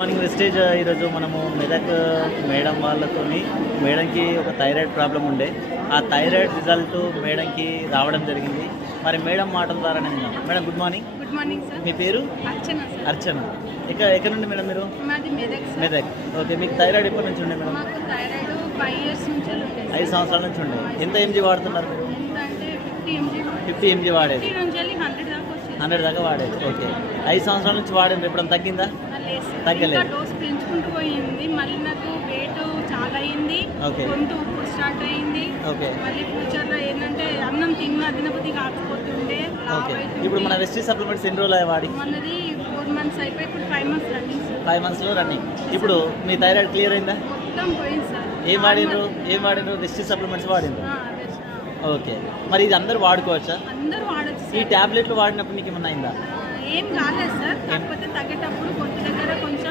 Morning wastage ఈరోజు మనము Medak madam వాళ్ళతోని మేడంకి ఒక థైరాయిడ్ ప్రాబ్లం ఉండే ఆ థైరాయిడ్ రిజల్ట్ మేడంకి రావడం జరిగింది. మరి మేడం మాటల ద్వారా నేను madam good morning. Good morning sir. మీ పేరు? అర్చన సార్. అర్చన. ఎక్కడ నుండి మేడం మీరు? మాది మెదక్ సార్. మెదక్. ఓకే, మీకు థైరాయిడ్ ఎప్పటి నుంచి ఉండే మేడం? మాకు థైరాయిడ్ 5 years నుంచి ఉండే. 5 సంవత్సరాల నుంచి ఉండే. ఎంత ఎంజీ వాడుతున్నారు మీరు? ఎంత అంటే 50 mg. 50 ఎంజీ వాడేది. 50 నుంచి 100 దాకా వచ్చింది. 100 దాకా వాడేది. ఓకే, 5 సంవత్సరాల నుంచి వాడింది. ఎప్పుడైనా తగ్గిందా? లేదు సార్. తగ్గలేదు. ఇంకా డోస్ పెంచుకుంటూ పోయింది. మళ్ళీ నాకు వెయిట్ చాలా అయింది. ఓకే. గొంతు ఇప్పుడు స్టార్ట్ అయింది. ఓకే. మళ్ళీ ఫ్యూచర్లో ఏంటంటే అన్నం తినబుద్ధి కాకపోతుండే. ఓకే, ఇప్పుడు మన వెస్టీ సప్లిమెంట్స్ ఎన్ని రోజులు వాడి? మనది 4 months అయిపోయి ఇప్పుడు 5 months రన్నింగ్ సార్. 5 monthsలో రన్నింగ్. ఇప్పుడు మీ థైరాయిడ్ క్లియర్ అయిందా? మొత్తం పోయింది సార్. ఏం వాడినరు? వెస్టీ సప్లిమెంట్స్ వాడినరు. అదే సార్. ఓకే, మరి ఇది అందరూ వాడుకోవచ్చా? అందరూ వాడచ్చు ఈ సార్. ట్యాబ్లెట్లు వాడినప్పుడు నీకు ఏమన్నా అయిందా? ఏం కాలేదు సార్. కాకపోతే తగ్గేటప్పుడు గొంతు దగ్గర కొంచెం